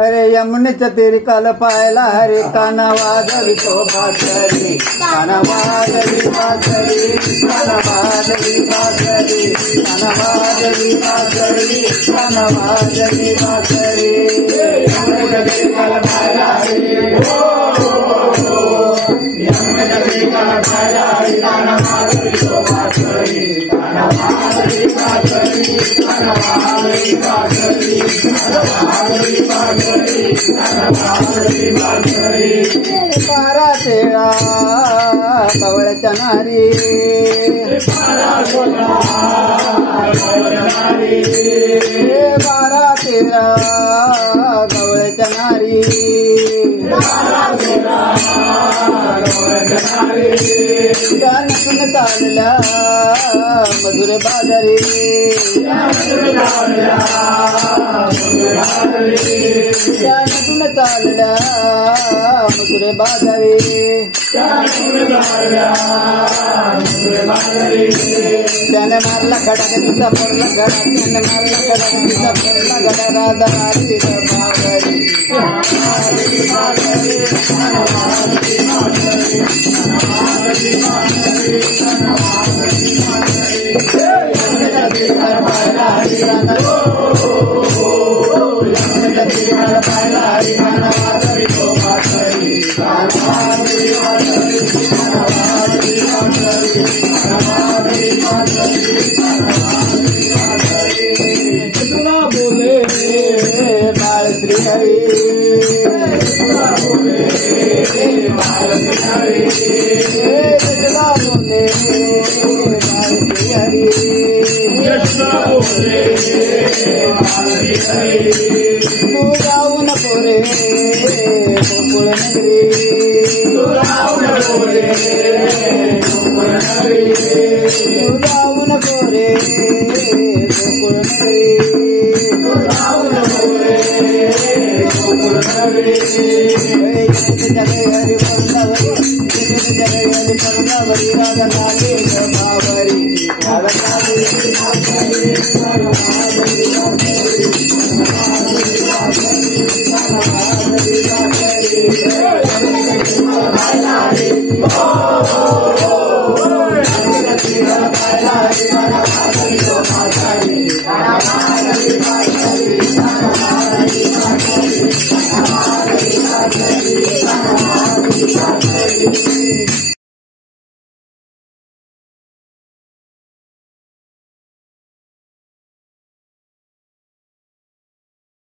अरे यमुनेच्या तेरी काल पायला हरे काना वाजवी तो बासरी काना वाजवी बासरी काना वाजवी बासरी काना वाजवी बासरी काना वाजवी बासरी यमुनेच्या तेरी काल पायला हरे यमुनेच्या तेरी काल पायला हरे काना वाजवी तो बासरी काना वाजवी बासरी काना वाजवी बासरी बारा तेरा कवळच्या नारी बारा तेरा कवळच्या नारी नटून चालल्या मधुर बाजारी नटून चालल्या मधुर बाजारी त्याने मारला खडा तिचा पडला गडा त्याने मारला खडा तिचा पडला गडा राधा तिचा बाजारी बोले बाल श्री हरी बोले बाल श्री हरी बोले बाल श्री हरी तू जाऊन पोरे गोकुळ नगरी तू जाऊन पोरे गोकुळ नगरी तू जाऊन पोरे गोकुळ नगरी तू जाऊन पोरे गोकुळ नगरी जगै हरी परदावरी जगै हरी परदावरी राधा काली बावरी राधा काली Oh